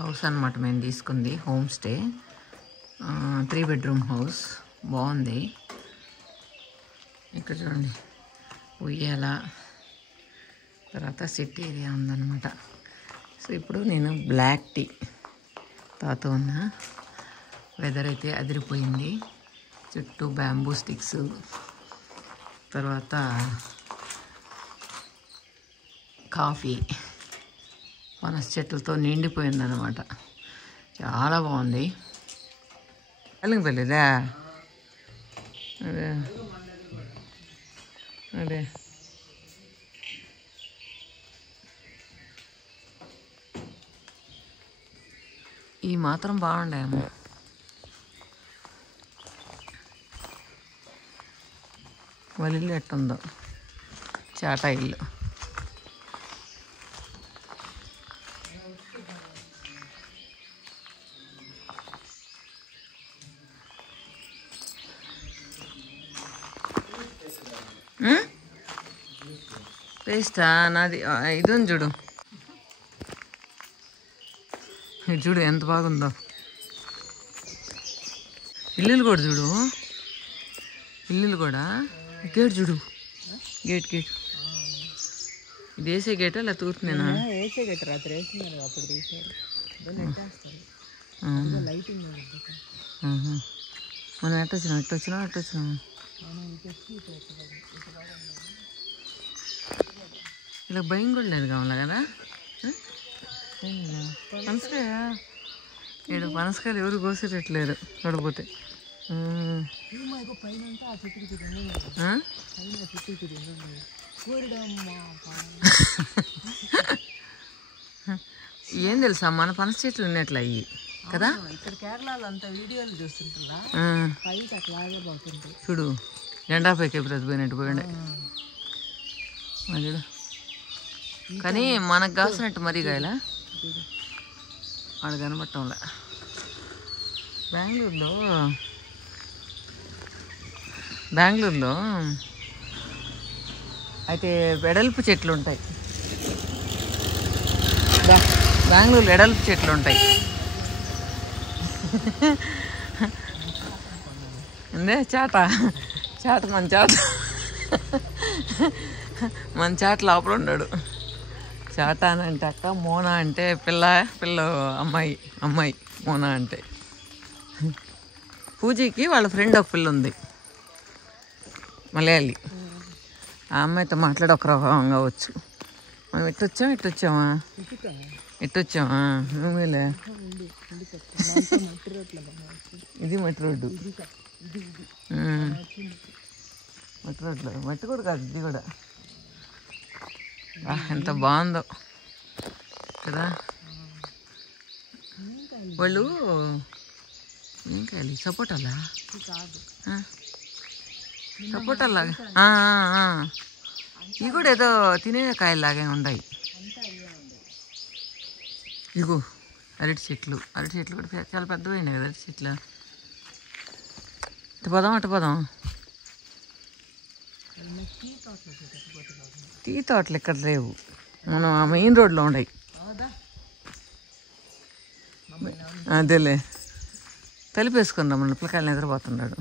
House అన్నమాట మేము తీసుకుంది, హోమ్ స్టే. 3 బెడ్రూమ్ హౌస్, బాగుంది. ఇక్కడ చూడండి ఉయ్యాల, తర్వాత సిటీ ఏరియా ఉందన్నమాట. సో ఇప్పుడు నేను బ్లాక్ టీ తాగుతూ ఉన్నా. వెదర్ అయితే అదిరిపోయింది. చుట్టూ బ్యాంబూ స్టిక్స్, తర్వాత కాఫీ, పనస చెట్లతో నిండిపోయిందన్నమాట. చాలా బాగుంది. అలింగపల్లిదా? అదే అదే ఈ మాత్రం బాగుండేమో. వాళ్ళ ఇల్లు ఎట్టుందో, చాటా ఇల్లు. పేస్టా? నాది ఇది ఉంది చూడు, ఇది చూడు ఎంత బాగుందో. ఇల్లులు కూడా చూడు, ఇల్లులు కూడా. గేట్ చూడు, గేట్ గేట్. ఇది వేసే గేటా లేదా తూర్పునేనా? వేసే గేట్, రాత్రి వేస్తున్నారు, అప్పుడు తీసారు. మనం ఎట్టొచ్చినా ఇలా భయం కూడా లేదు కావాలా కదా. పనసకాయ ఏడు, పనసకాయలు ఎవరు కోసేటట్లేరు పడిపోతే. ఏం తెలుసా, మన పనస చెట్లు ఉన్నట్లు అయ్యి కదా. ఇక్కడ కేరళలో అంతా వీడియోలు చూస్తుంటారా, అట్లాగే పడుతుంటాయి చూడు. ఎండాపైకి బ్రతిపోయినట్టు పోయిండే చూడు. కానీ మనకు కాసినట్టు మరీ కాయలా వాడు కనబట్టంలే. బెంగళూరులో అయితే వెడల్పు చెట్లు ఉంటాయి. బెంగళూరులో వెడల్పు చెట్లు ఉంటాయి. అందే చాట మన చాట లోపల ఉన్నాడు. చాట అని అంటే అక్క, మోనా అంటే పిల్ల అమ్మాయి మోనా అంటే. పూజకి వాళ్ళ ఫ్రెండ్ ఒక పిల్ల ఉంది, మలయాళి. ఆ అమ్మాయితో మాట్లాడి ఒక రకంగా వచ్చు. మనం ఎట్టొచ్చామా నువ్వేలే. ఇది మట్టి రోడ్డు, మట్టి రోడ్లో మట్టి కూడా కాదు ఇది కూడా. ఎంత బాగుందో కదా. వాళ్ళు ఏం కాయలు, సపోటాలా? సపోటాలాగా ఇవి కూడా ఏదో తినే కాయలాగే ఉన్నాయి. ఇగో అరటి చెట్లు కూడా చాలా పెద్దవైనాయి కదా అరటి చెట్లు. అటు పోదాం. టీ తోటలు ఇక్కడ లేవు, మనం ఆ మెయిన్ రోడ్లో ఉన్నాయి. అదేలే, తలిపేసుకుందాం. మన పిల్లకాయలు నిద్రపోతున్నాడు.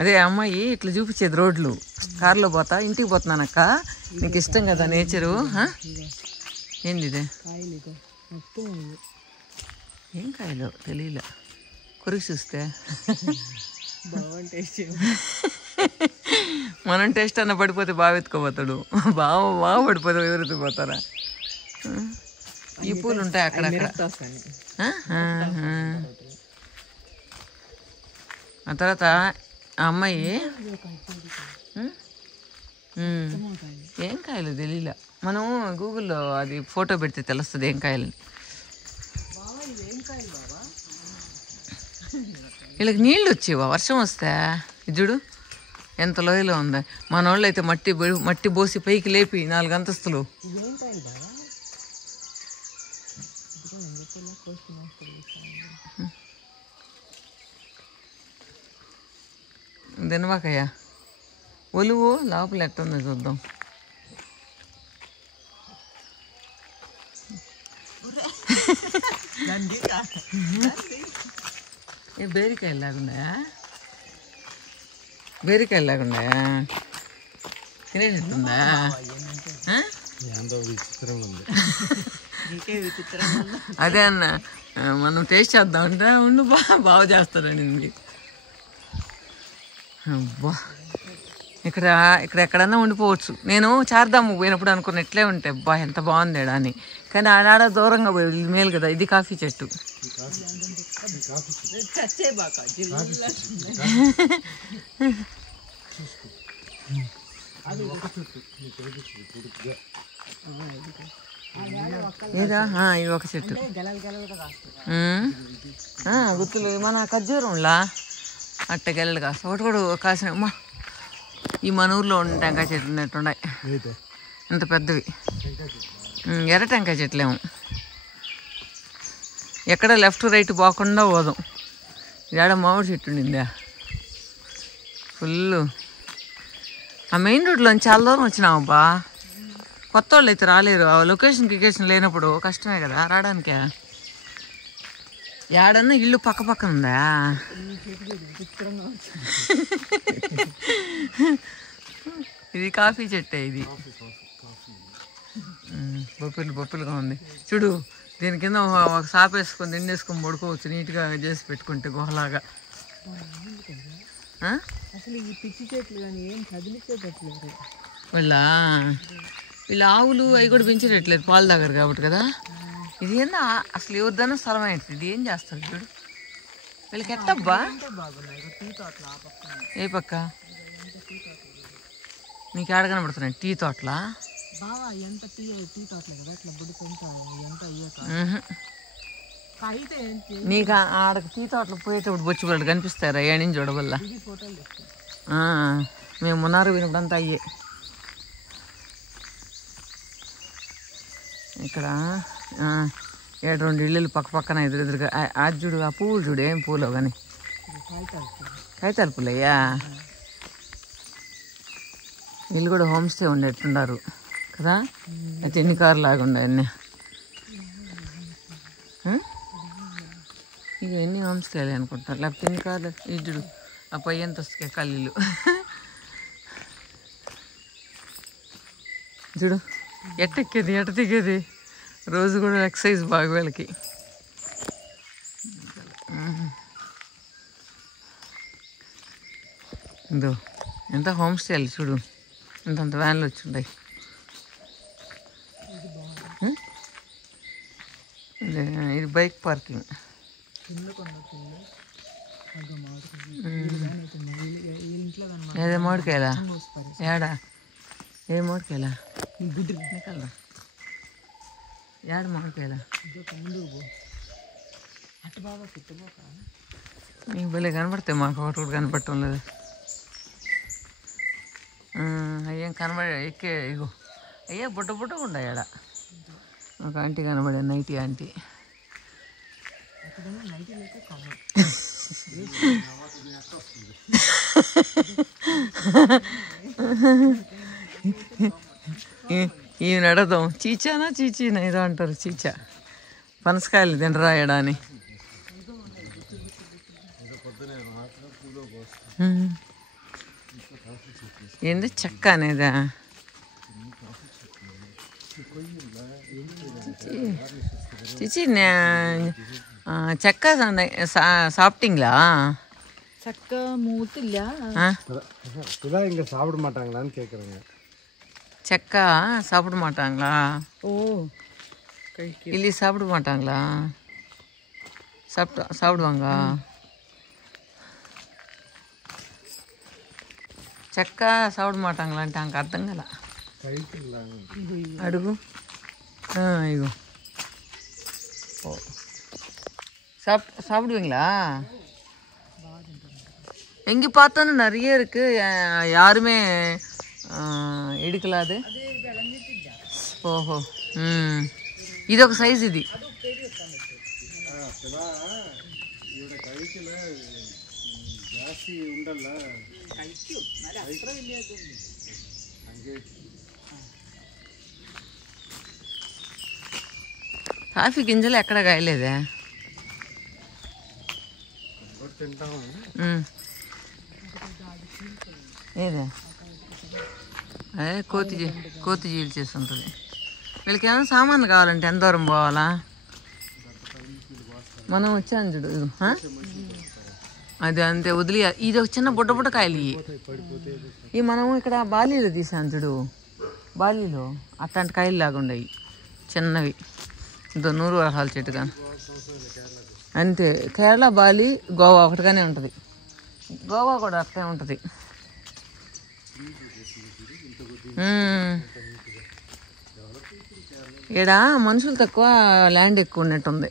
అదే అమ్మాయి ఇట్లా చూపించేది రోడ్లు. కారులో పోతా, ఇంటికి పోతున్నానక్క, నీకు ఇష్టం కదా నేచరు. ఏంది ఇదే? ఏం కాయలు తెలియలే, కొరికి చూస్తే మనం టేస్ట్ అన్న పడిపోతే బాగా ఎత్తుకోపోతాడు. బాగా పడిపోతే ఎవరు ఎత్తుకుపోతారా? ఈ పూలు ఉంటాయి అక్కడక్కడ. ఆ తర్వాత ఆ అమ్మాయి ఏం కాయలు తెలియలే. మనం గూగుల్లో అది ఫోటో పెడితే తెలుస్తుంది ఏం కాయలని. వీళ్ళకి నీళ్ళు వచ్చేవా వర్షం వస్తే? చూడు ఎంత లోయలో ఉందా. మన వాళ్ళు అయితే మట్టి పోసి పైకి లేపి 4 అంతస్తులు. దినవాకయ్య ఒలువు లోపల ఎట్టుందో చూద్దాం. ఏ బేరికాయలు లాగున్నాయా? బేరికాయలు లాగున్నాయా? తినేటట్టుందా? అదే అన్న మనం టేస్ట్ చేద్దాం అంటే ఉండు బాగా చేస్తారండి. అబ్బా ఇక్కడ ఎక్కడన్నా ఉండిపోవచ్చు. నేను చార్ధాము పోయినప్పుడు అనుకున్న ఎట్లే ఉంటాయి. అబ్బా ఎంత బాగుంది అని. కానీ ఆడాడ దూరంగా పోయి మేలు కదా. ఇది కాఫీ చెట్టు. ఇదా ఇది ఒక చెట్టు. గుర్తులు మన ఖర్జూరంలా అట్ట గెలలు కాస్త ఒకటి కూడా కాసిన. అమ్మా ఈ మన ఊర్లో ఉన్న టెంకాయ చెట్లు ఉన్నట్టున్నాయి. ఇంత పెద్దవి ఎర్ర టెంకాయ చెట్లేమో. ఎక్కడ లెఫ్ట్ రైట్ పోకుండా పోదాం. ఇదాడ మామిడి చెట్టు ఉండిందా ఫుల్. ఆ మెయిన్ రోడ్లోంచి చాలా దూరం వచ్చినామబ్బా. కొత్త వాళ్ళు అయితే రాలేరు. ఆ లొకేషన్ లేనప్పుడు కష్టమే కదా రావడానికే. ఏడన్నా ఇల్లు పక్క పక్కన ఉందా? ఇది కాఫీ చెట్టే. ఇది బొప్పిలుగా ఉంది చూడు. దీని కింద ఒక సాప వేసుకొని తిండేసుకొని పడుకోవచ్చు నీట్గా చేసి పెట్టుకుంటే గుహలాగా. అసలు ఈ పిచ్చి చెట్లు కానీ ఏం కదిలిచ్చేటట్లేదు. వీళ్ళ ఆవులు అవి కూడా పెంచేటట్లేదు పాలు తాగరు కాబట్టి కదా. ఇది ఏందా అసలు ఎవరిదైనా స్థలం ఏంటి? ఇది ఏం చేస్తారు చూడు. వీళ్ళకి ఎట్టబ్బా? ఏ పక్క నీకు ఆడ కనబడుతున్నాయి టీ తోటలా? నీకు ఆడకి టీ తోటలు పోయేటప్పుడు బొచ్చి వాళ్ళు కనిపిస్తారా? ఏడని చూడవల్ల. మేము మున్నారు వినప్పుడు అంతా అయ్యే. ఇక్కడ 7-2 ఇళ్ళు పక్క పక్కన ఎదురుగా. అది చూడు ఆ పువ్వులు చూడు. ఏం పూలో కానీ కాగితాల పూలయ్యా. వీళ్ళు కూడా హోమ్ స్టే ఉండేట్టున్నారు కదా. అయితే ఎన్ని కార్లు లాగా ఉన్నాయి అన్నీ. ఇక ఎన్ని హోమ్ స్టేలు అనుకుంటున్నారు. లేకపోతే ఎన్ని కార్లు. ఇడ్డు ఆ పై ఎంత వస్తాయి కళ్ళు చూడు. ఎట్టెక్కేది ఎట్ట దిగేది. రోజు కూడా ఎక్సర్సైజ్ బాగా వీళ్ళకి. ఇదో ఎంత హోమ్ స్టేలు చూడు. ఇంతంత వ్యాన్లు వచ్చింటాయి. ఇది బైక్ పార్కింగ్. అదే మామిడికాయలా? ఏడా ఏ మామిడికాయలా? కలరా ఏడ మామిడికాయలా? నీకు భలే కనపడతాయి. మాకు ఒకటి కూడా కనపడటం లేదు. అయ్యేం కనబడే ఎక్కే. ఇగో అయ్యే బుట్టగా ఉన్నాయి ఆడ. ఒక ఆంటీ కనబడే నైటీ ఆంటీ. ఈయన అడదాం చీచానా చీచీనా ఏదో అంటారు. చీచా పనసకాయలు తినరాయడా అని. ఏంది చెక్క అనేదా? చిచి చెక్క சாப்பிட்டீங்களா? சக்க மூத்து இல்லையா? இங்கே சாப்பிட மாட்டாங்களான்னு கேட்குறேங்க. செக்கா சாப்பிட மாட்டாங்களா? ஓ இல்லை சாப்பிட மாட்டாங்களா? சாப்பிடுவாங்க. చెక్క సావిడ మాటాంగలా అంటే అంక అర్థం కదా. అడుగు. ఇగో சாப்பிடுவீங்களா? எங்கே பார்த்தாலும் நிறைய இருக்கு. யாருமே எடுக்கலாது. ఓహో ఇది ఒక సైజ్. ఇది కాఫీ గింజలు ఎక్కడ కాయలేదే. ఏదే అదే కోతి చీల్చేసి ఉంటుంది. వీళ్ళకి ఏమైనా సామాన్లు కావాలంటే ఎంత దూరం పోవాలా? మనం వచ్చాను చూడు, అది అంతే వదిలి. ఇది ఒక చిన్న బుడ్డ కాయలు ఇవి మనం ఇక్కడ బాలీలో తీసాను చూడు, బాలీలో అట్లాంటి కాయలు లాగా ఉండవు చిన్నవి. ఇదో 100 వరహాల చెట్టు కానీ అంతే. కేరళ, బాలి, గోవా ఒకటిగానే ఉంటుంది. గోవా కూడా అట్లే ఉంటుంది. ఈడ మనుషులు తక్కువ, ల్యాండ్ ఎక్కువ ఉన్నట్టుంది.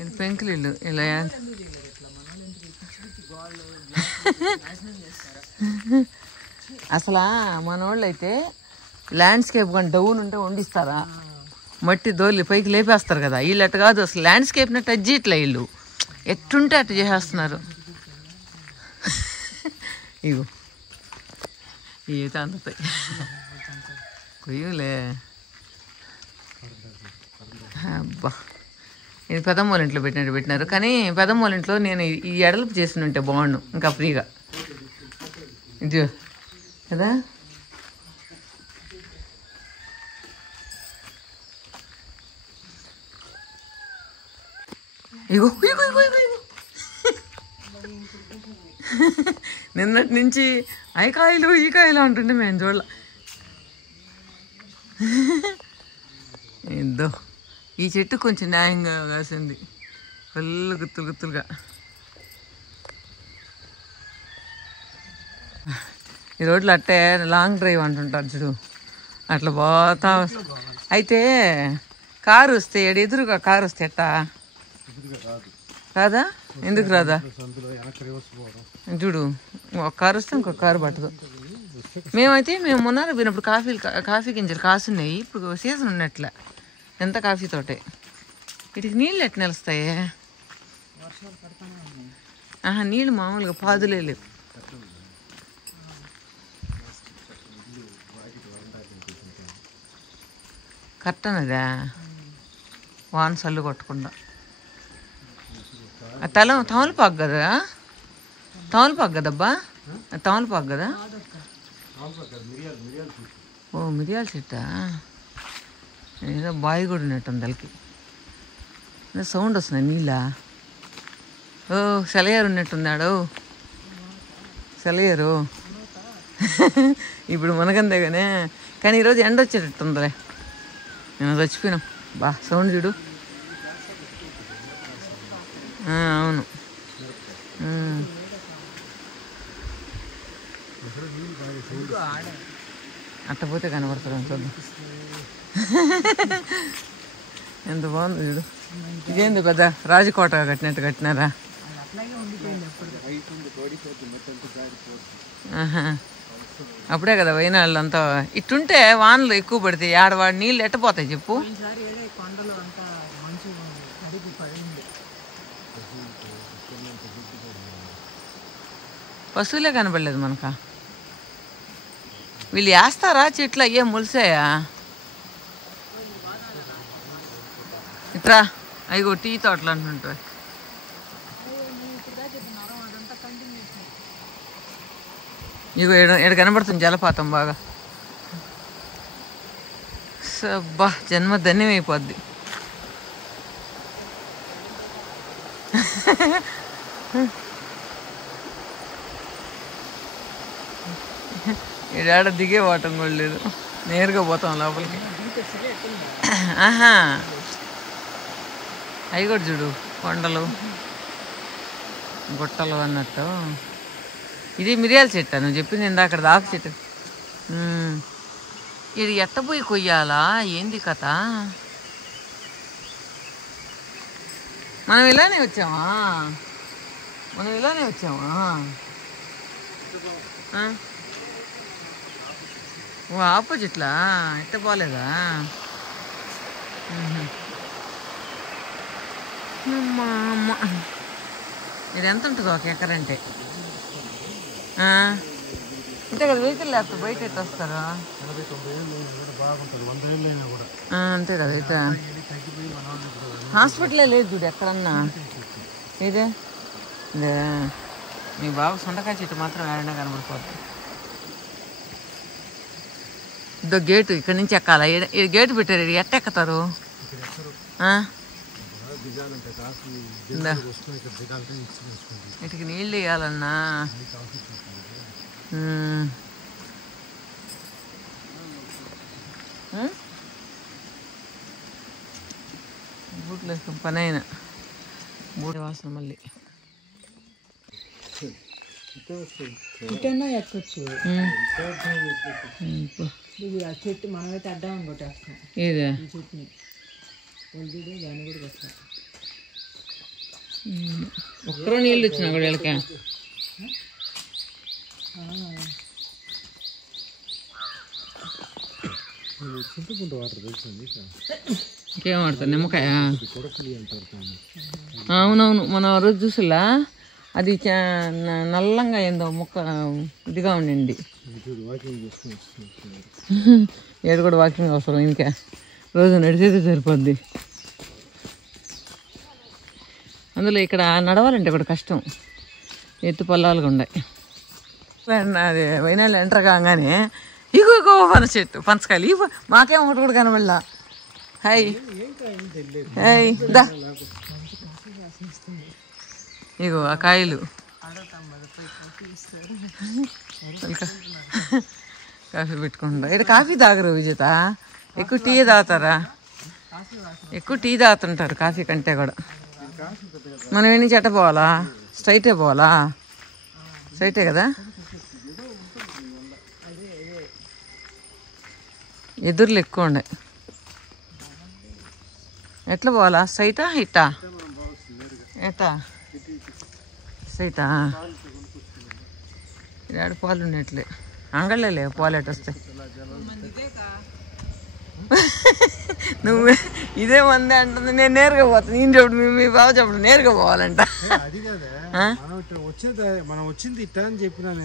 ఇది పెంకులిల్లు ఇలా. అసలు మనోళ్ళు అయితే ల్యాండ్స్కేప్ కానీ డౌన్ ఉంటే వండిస్తారా? మట్టి దోలి పైకి లేపేస్తారు కదా. వీళ్ళు అట్టు కాదు, అసలు ల్యాండ్స్కేప్ని టచ్ చేయట్లే. వీళ్ళు ఎట్టుంటే అట్టు చేసేస్తున్నారు. ఇగో ఇవైతే అందుతాయి కొయ్యలే. అబ్బా, ఇది పెదమ్మోళ్ళ ఇంట్లో పెట్టినారు. కానీ పెదమ్మోళ్ళ ఇంట్లో నేను ఈ ఎడల్పు చేసి ఉంటే బాగుండు ఇంకా ఫ్రీగా. ఇది కదా ఇగో నిన్నటి నుంచి అయి కాయలు ఈ కాయలు అంటుంటే మేము చూడాల. ఇద్దో ఈ చెట్టు కొంచెం న్యాయంగా కాసింది, ఫుల్ గుత్తులుగా. ఈ రోడ్లు అట్టే లాంగ్ డ్రైవ్ అంటుంటారు చూడు, అట్లా పోతా. అయితే కారు వస్తే ఎదురుగా కారు వస్తే ఎట్టా రాదా? ఎందుకు రాదా చూడు, ఒక కారు వస్తే ఇంకొక కారు పట్టదు. మేము మొన్న పోయినప్పుడు కాఫీ గింజలు కాసున్నాయి. ఇప్పుడు సీజన్ ఉన్నట్లే ఎంత కాఫీ తోటే. వీటికి నీళ్ళు ఎట్లా నిలుస్తాయి? నీళ్ళు మామూలుగా పాదులే లేవు. కరెక్ట్ అదా వాన సల్లు కొట్టకుండా. తమలపాకు కదా, తమలపాకు కదబ్బా, తమలపాకు కదా. ఓ మిరియాల చెట్టా? ఏదో బావి కూడా ఉన్నట్టుంది దానికి. సౌండ్ వస్తున్నాయి నీళ్ళ. ఓ సెలయేరు ఉన్నట్టుందాడు, సెలయేరు. ఇప్పుడు మనకందేగానే, కానీ ఈరోజు ఎండ వచ్చేటట్టుందిలే. నేను చచ్చిపోయినాం. బా సౌండ్ చూడు. అవును, అట్టపోతే కనబడుతుంది. చూద్దాం ఎంత బాగుంది చూడు. ఇదేంది పెద్ద రాజకోట కట్టినారా? అప్పుడే కదా వైనాళ్ళు అంతా. ఇట్టుంటే వానలు ఎక్కువ పడితే ఆడవాడి నీళ్ళు ఎట్టపోతాయి చెప్పు. పశువులే కనబడలేదు మనక. వీళ్ళు వేస్తారా చెట్లు? అయ్యే ములిసాయా? ఇట్రా అయ్యో టీ తోటలు అంటుంటాయి. ఇగో ఎడ కనబడుతుంది జలపాతం బాగా. సబ్బా జన్మ ధన్యమైపోద్ది. ఈడాడ దిగే వాటం కూడా లేదు, నేరుగా పోతాం లోపలికి. అవి కూడా చూడు, కొండలు గుట్టలు అన్నట్టు. ఇది మిరియాల చెట్టు నువ్వు చెప్పింది ఇందా, అక్కడ దాకా చెట్టు. ఇది ఎట్టపోయి కొయ్యాలా? ఏంది కథ? మనం ఇలానే వచ్చామా? ఓ ఆపోజిట్లా ఎట్ట పోలేదా? అమ్మ ఇది ఎంత ఉంటుంది ఒక ఎకరంటే? అంతే కదా, వెహికల్ లేకపోతే బయట ఎట్లా వస్తారా? 80-90 ఏళ్ళు బాగుంటుంది, 100 ఏళ్ళు అయినా కూడా. అంతే కదా. అయితే హాస్పిటలే లేదు చూడు ఎక్కడన్నా. ఇదే ఇదే మీ బాబు సొంటకాయ చెట్టు మాత్రం ఏడైనా కనబడిపోతుంది. ఇదో గేటు, ఇక్కడ నుంచి ఎక్కాలా? గేటు పెట్టారు, ఇది ఎట్ట ఎక్కుతారు? ఇటుకి నీళ్ళు వేయాలన్నా. బూట్లు వేసుకుని పని అయినా బూట్ వాసన మళ్ళీ. ఇటన్నా ఎక్కొచ్చు. ఇది ఆ చెట్టు మనమైతే అడ్డామని కొట్టేస్తాం. ఇదే ఈ చెట్టుని దాన్ని కూడా కొట్టాం. ఒక్కరో నీళ్ళు వచ్చినా కూడా వీళ్ళకి. చింతకుంట వాటర్ తెలుసండి. ఇంకేం వాడతారు? నిమ్మకాయ. అవునవును, మనం ఆ రోజు చూసిలా అది నల్లంగా ఏందో మొక్క ఇదిగా ఉండింది. ఏడు కూడా వాకింగ్ అవసరం, ఇంకా రోజు నడిచేది సరిపోద్ది. అందులో ఇక్కడ నడవాలంటే కూడా కష్టం, ఎత్తు పొలాలుగా ఉన్నాయి. అది వైనాళ్ళు ఎంటర్ కాగానే ఇగో పనస చెట్టు, పనసకాయలు. ఇగో మాకేం ఒకటి కూడా కనబడలా. హాయ్ హాయ్ దా. ఇగో ఆ కాయలు. కాఫీ పెట్టుకుంటా. ఇక్కడ కాఫీ తాగరు విజేత, ఎక్కువ టీ తాగుతారా? ఎక్కువ టీ తాగుతుంటారు కాఫీ కంటే కూడా. మనం ఎన్ని చెట్ట పోవాలా? స్ట్రైటే పోవాలా? స్ట్రైటే కదా. ఎదురులు ఎక్కువ ఉన్నాయి. ఎట్లా పోవాలా? స్ట్రైటా ఇట్టా? ఎట్టా స్ట్రైటా? ఇలాంటి పాలు ఉన్నట్లే అంగళ్ళే లేవు పాలు ఎట్ వస్తాయి. నువ్వు ఇదే మంది అంటుంది, నేను నేరుగా పోతాను. నేను చెప్పడు, మీ బాబు చెప్పడు నేరుగా పోవాలంట.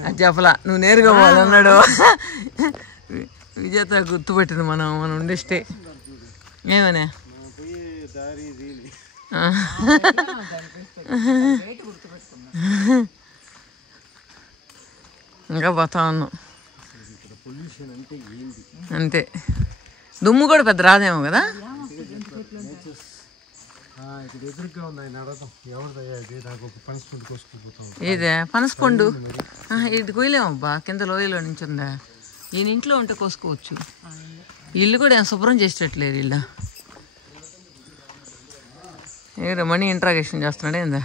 అది చెప్పలా, నువ్వు నేరుగా పోవాలన్నాడు. విజేత గుర్తుపెట్టింది మనం ఉండే స్టే. ఏమనే ఇంకా పోతా ఉన్నాం. అంతే, దుమ్ము కూడా పెద్ద రాదేమో కదా. ఇదే పనసపండు, ఇది కోయలేమబ్బా, కింద లోయలో నుంచి ఉందా. ఈయన ఇంట్లో ఉంటే కోసుకోవచ్చు. ఇల్లు కూడా ఏం శుభ్రం చేసేటట్లేదు. ఇల్లు ఏదో మనీ ఇంట్రాగేషన్ చేస్తున్నాడే ఏందా.